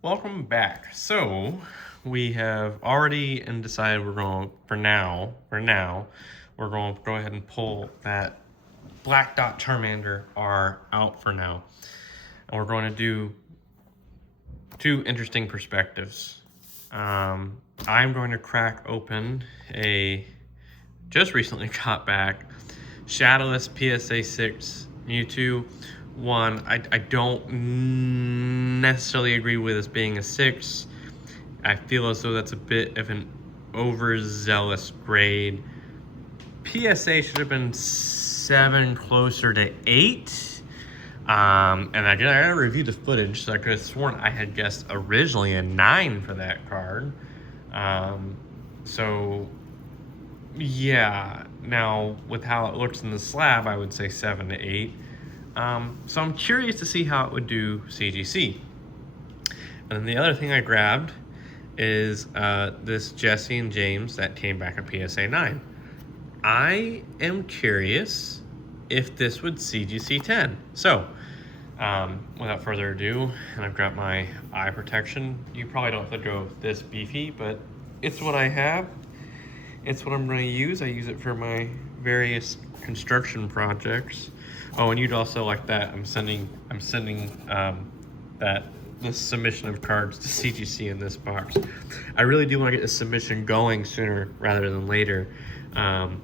Welcome back. So we have already decided we're going we're going to go ahead and pull that black dot Charmander R out for now. And we're going to do two interesting perspectives. I'm going to crack open a just recently got back Shadowless PSA 6 Mewtwo. One, I don't necessarily agree with this being a 6. I feel as though that's a bit of an overzealous grade. PSA should have been 7, closer to 8. And I gotta review the footage, so I could have sworn I had guessed originally a 9 for that card. So yeah, now with how it looks in the slab, I would say 7 to 8. So I'm curious to see how it would do CGC. And then the other thing I grabbed is this Jesse and James that came back at PSA 9. I am curious if this would CGC 10. So, without further ado, and I've got my eye protection. You probably don't have to go this beefy, but it's what I have. It's what I'm going to use. I use it for my various construction projects. Oh, and you'd also like that. I'm sending this submission of cards to CGC in this box. I really do want to get this submission going sooner rather than later. And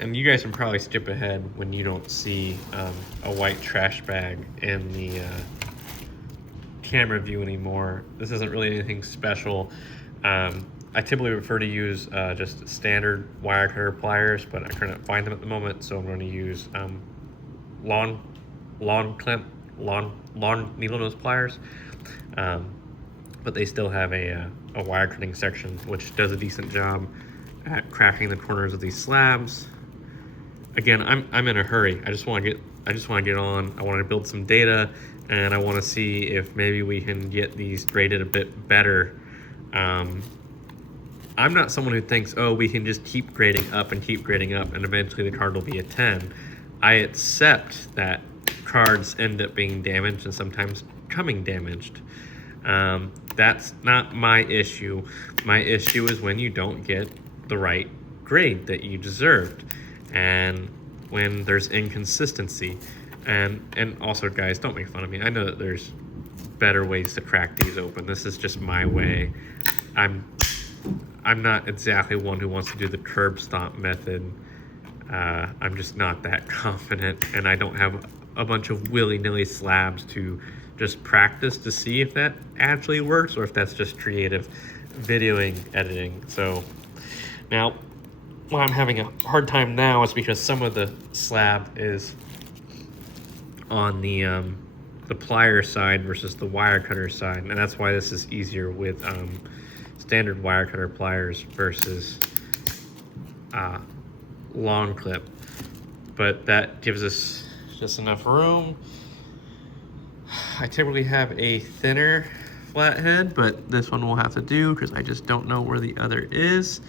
you guys can probably skip ahead when you don't see a white trash bag in the camera view anymore. This isn't really anything special. I typically prefer to use just standard wire cutter pliers, but I couldn't find them at the moment, so I'm going to use long needle nose pliers. But they still have a wire cutting section, which does a decent job at cracking the corners of these slabs. Again, I'm in a hurry. I just want to get on. I want to build some data, and I want to see if maybe we can get these graded a bit better. I'm not someone who thinks, oh, we can just keep grading up, and eventually the card will be a 10. I accept that cards end up being damaged and sometimes coming damaged. That's not my issue. My issue is when you don't get the right grade that you deserved, and when there's inconsistency. And also, guys, don't make fun of me. I know that there's better ways to crack these open. This is just my way. I'm not exactly one who wants to do the curb stomp method. I'm just not that confident, and I don't have a bunch of willy-nilly slabs to just practice to see if that actually works or if that's just creative videoing editing. So now, why I'm having a hard time now is because some of the slab is on the plier side versus the wire cutter side, and that's why this is easier with standard wire cutter pliers versus long clip. But that gives us just enough room. I typically have a thinner flathead, but this one will have to do because I just don't know where the other is.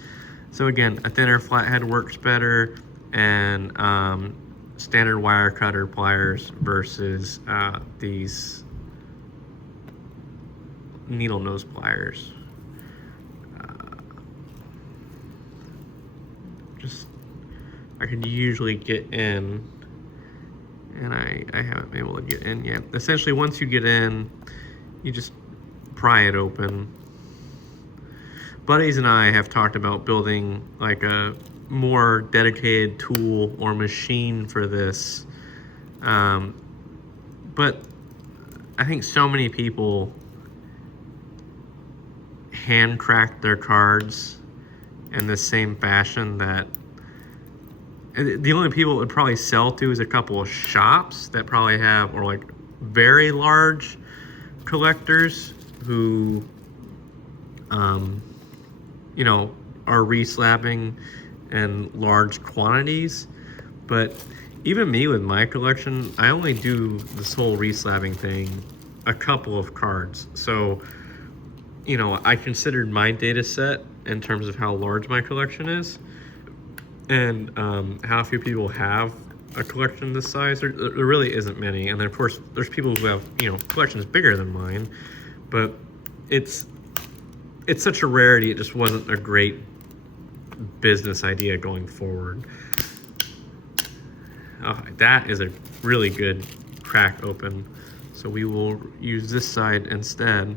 So again, a thinner flathead works better, and standard wire cutter pliers versus these needle nose pliers. I can usually get in, and I haven't been able to get in yet. Essentially, once you get in, you just pry it open. Buddies and I have talked about building like a more dedicated tool or machine for this. But I think so many people hand crack their cards in the same fashion that the only people it would probably sell to is a couple of shops that probably have, or like very large collectors who, you know, are reslabbing in large quantities. But even me with my collection, I only do this whole reslabbing thing a couple of cards. So, you know, I considered my data set in terms of how large my collection is, and how few people have a collection this size. There really isn't many. And then of course there's people who have, you know, collections bigger than mine, but it's such a rarity, it just wasn't a great business idea going forward. Oh, that is a really good crack open. So we will use this side instead.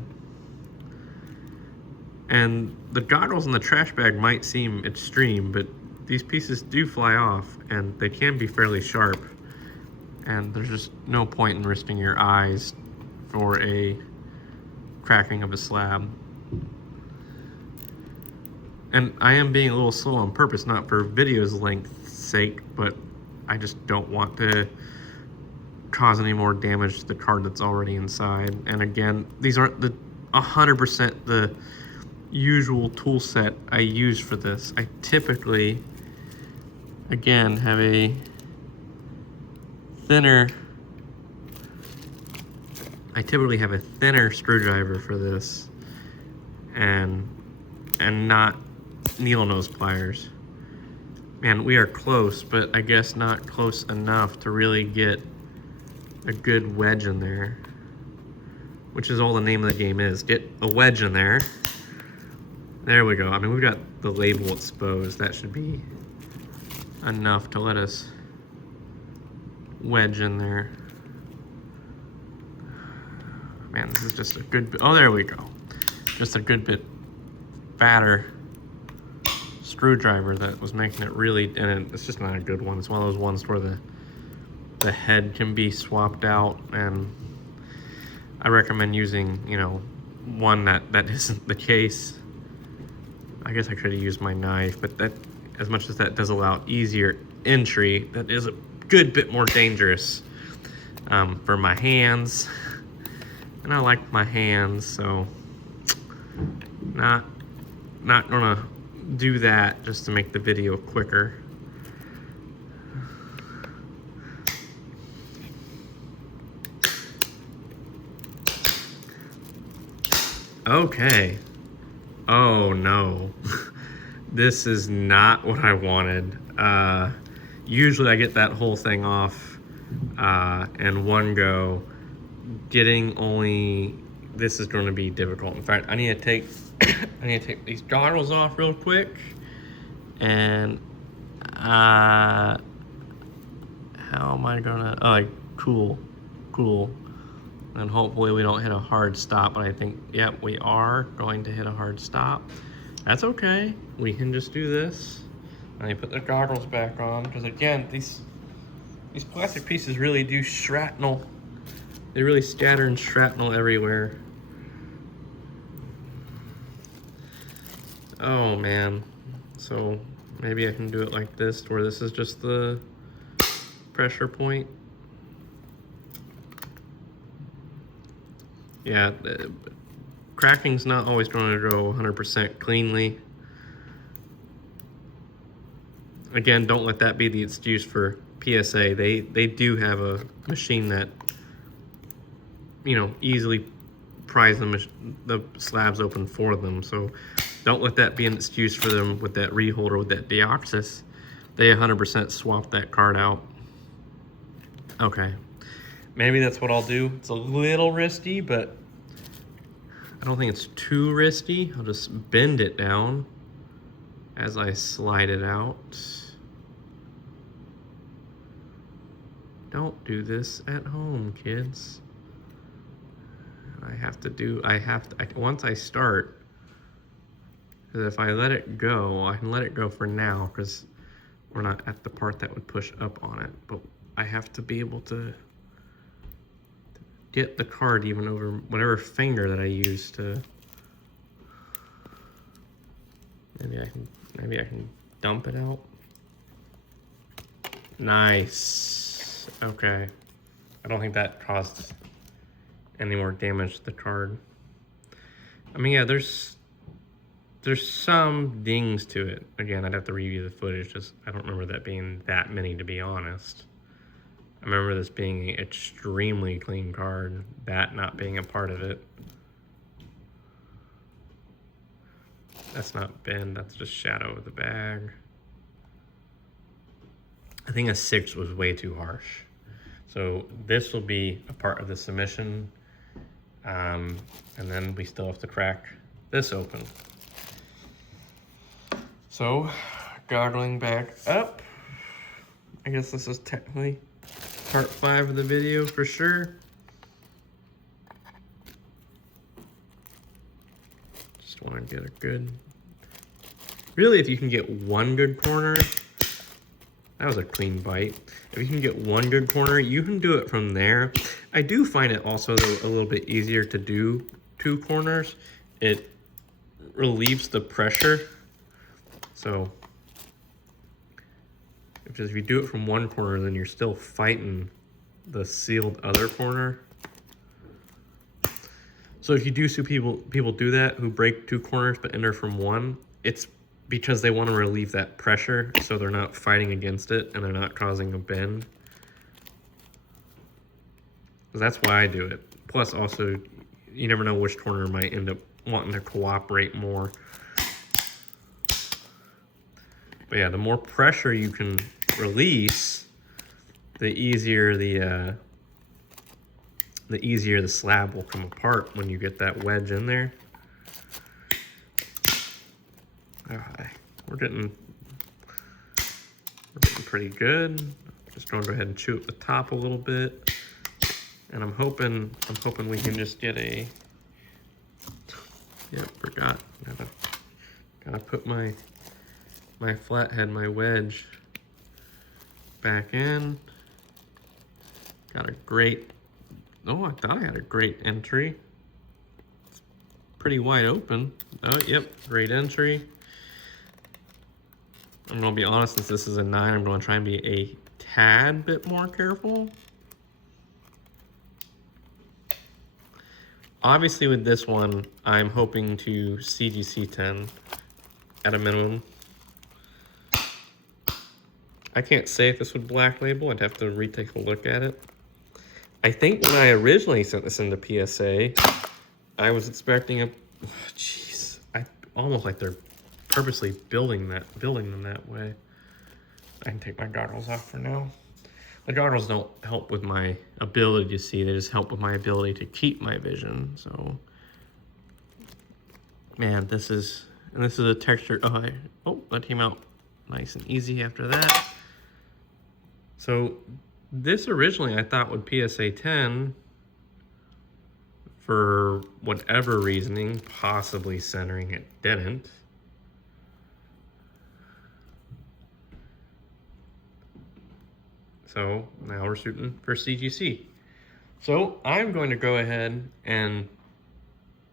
And the goggles in the trash bag might seem extreme, but these pieces do fly off and they can be fairly sharp. And there's just no point in risking your eyes for a cracking of a slab. And I am being a little slow on purpose, not for video's length's sake, but I just don't want to cause any more damage to the card that's already inside. And again, these aren't the 100% the usual tool set I use for this. I typically, again, have a thinner screwdriver for this, and not needle nose pliers. Man, we are close, but I guess not close enough to really get a good wedge in there, which is all the name of the game is. Get a wedge in there. There we go. I mean, we've got the label exposed. That should be enough to let us wedge in there. Man, this is just a good bit. Oh, there we go. Just a good bit fatter screwdriver that was making it really, and it's just not a good one. It's one of those ones where the head can be swapped out, and I recommend using, you know, one that isn't the case. I guess I could have used my knife, but that, as much as that does allow easier entry, that is a good bit more dangerous for my hands. And I like my hands, so not gonna do that just to make the video quicker. Okay. Oh no. This is not what I wanted. Usually I get that whole thing off in one go. Getting only this is going to be difficult. In fact, I need to take these goggles off real quick, and how am I gonna? Oh, like, cool, and hopefully we don't hit a hard stop. But I think, yep, we are going to hit a hard stop. That's okay. We can just do this. And I put the goggles back on, because again, these plastic pieces really do shrapnel. They really scatter and shrapnel everywhere. Oh man. So maybe I can do it like this, where this is just the pressure point. Yeah, cracking's not always going to go 100% cleanly. Again, don't let that be the excuse for PSA. They do have a machine that, you know, easily pries the slabs open for them. So don't let that be an excuse for them with that reholder, with that Deoxys. They 100% swapped that card out. Okay, maybe that's what I'll do. It's a little risky, but I don't think it's too risky. I'll just bend it down as I slide it out. Don't do this at home, kids. Once I start, because if I let it go, I can let it go for now, because we're not at the part that would push up on it, but I have to be able to get the card even over whatever finger that I use to, maybe I can dump it out. Nice. Okay. I don't think that caused any more damage to the card. I mean, yeah, there's some dings to it. Again, I'd have to review the footage. Just, I don't remember that being that many, to be honest. I remember this being an extremely clean card, that not being a part of it. That's not bend, that's just shadow of the bag. I think a 6 was way too harsh. So this will be a part of the submission. And then we still have to crack this open. So, goggling back up. I guess this is technically part 5 of the video for sure. Just want to get a good... Really, if you can get one good corner, that was a clean bite. If you can get one good corner, you can do it from there. I do find it also a little bit easier to do 2 corners. It relieves the pressure. So if you do it from one corner, then you're still fighting the sealed other corner. So if you do see people do that, who break 2 corners but enter from one, it's because they want to relieve that pressure so they're not fighting against it and they're not causing a bend. That's why I do it. Plus also, you never know which corner might end up wanting to cooperate more. But yeah, the more pressure you can release, the easier the slab will come apart when you get that wedge in there. We're getting pretty good. Just gonna go ahead and chew at the top a little bit, and I'm hoping we can just get a. Yep, forgot. Gotta put my flathead, my wedge back in. Got a great. Oh, I thought I had a great entry. It's pretty wide open. Oh, yep, great entry. I'm gonna be honest, since this is a 9, I'm gonna try and be a tad bit more careful. Obviously with this one, I'm hoping to CGC 10 at a minimum. I can't say if this would black label, I'd have to retake a look at it. I think when I originally sent this into PSA, I was expecting I almost like they're purposely building them that way. I can take my goggles off for now. The goggles don't help with my ability to see, they just help with my ability to keep my vision. So, man, this is a texture. Oh, that came out nice and easy after that. So this originally I thought would PSA 10 for whatever reasoning, possibly centering, it didn't. So now we're shooting for CGC. So I'm going to go ahead and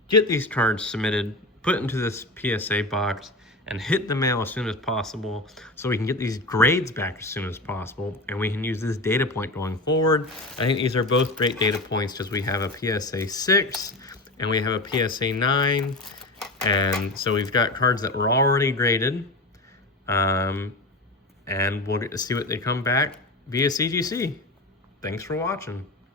get these cards submitted, put into this PSA box, and hit the mail as soon as possible so we can get these grades back as soon as possible, and we can use this data point going forward. I think these are both great data points because we have a PSA 6 and we have a PSA 9, and so we've got cards that were already graded, and we'll get to see what they come back via CGC. Thanks for watching.